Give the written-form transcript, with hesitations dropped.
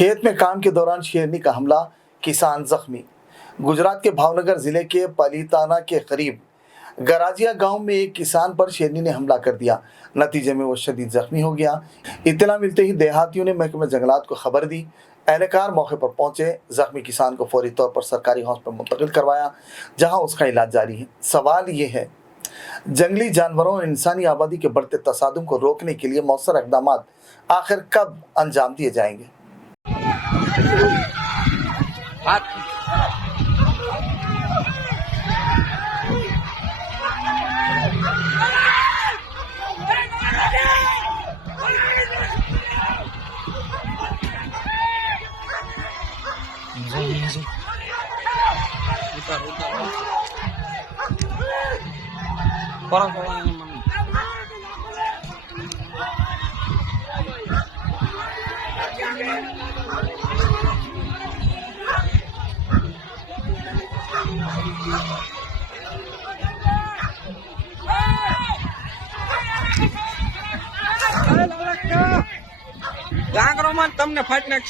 खेत में काम के दौरान शेरनी का हमला, किसान जख्मी। गुजरात के भावनगर जिले के पालीताना के करीब गराजिया गांव में एक किसान पर शेरनी ने हमला कर दिया। नतीजे में वो शदीद जख्मी हो गया। इत्तला मिलते ही देहातियों ने महकमे जंगलात को खबर दी। एहलकार मौके पर पहुंचे, जख्मी किसान को फौरी तौर पर सरकारी हॉस्पिटल मुंतकिल करवाया, जहां उसका इलाज जारी है। सवाल ये है, जंगली जानवरों और इंसानी आबादी के बढ़ते तसादुम को रोकने के लिए मौसर इक़दाम आखिर कब अंजाम दिए जाएंगे? જાગરો માં તમને ફાટ નાખશે।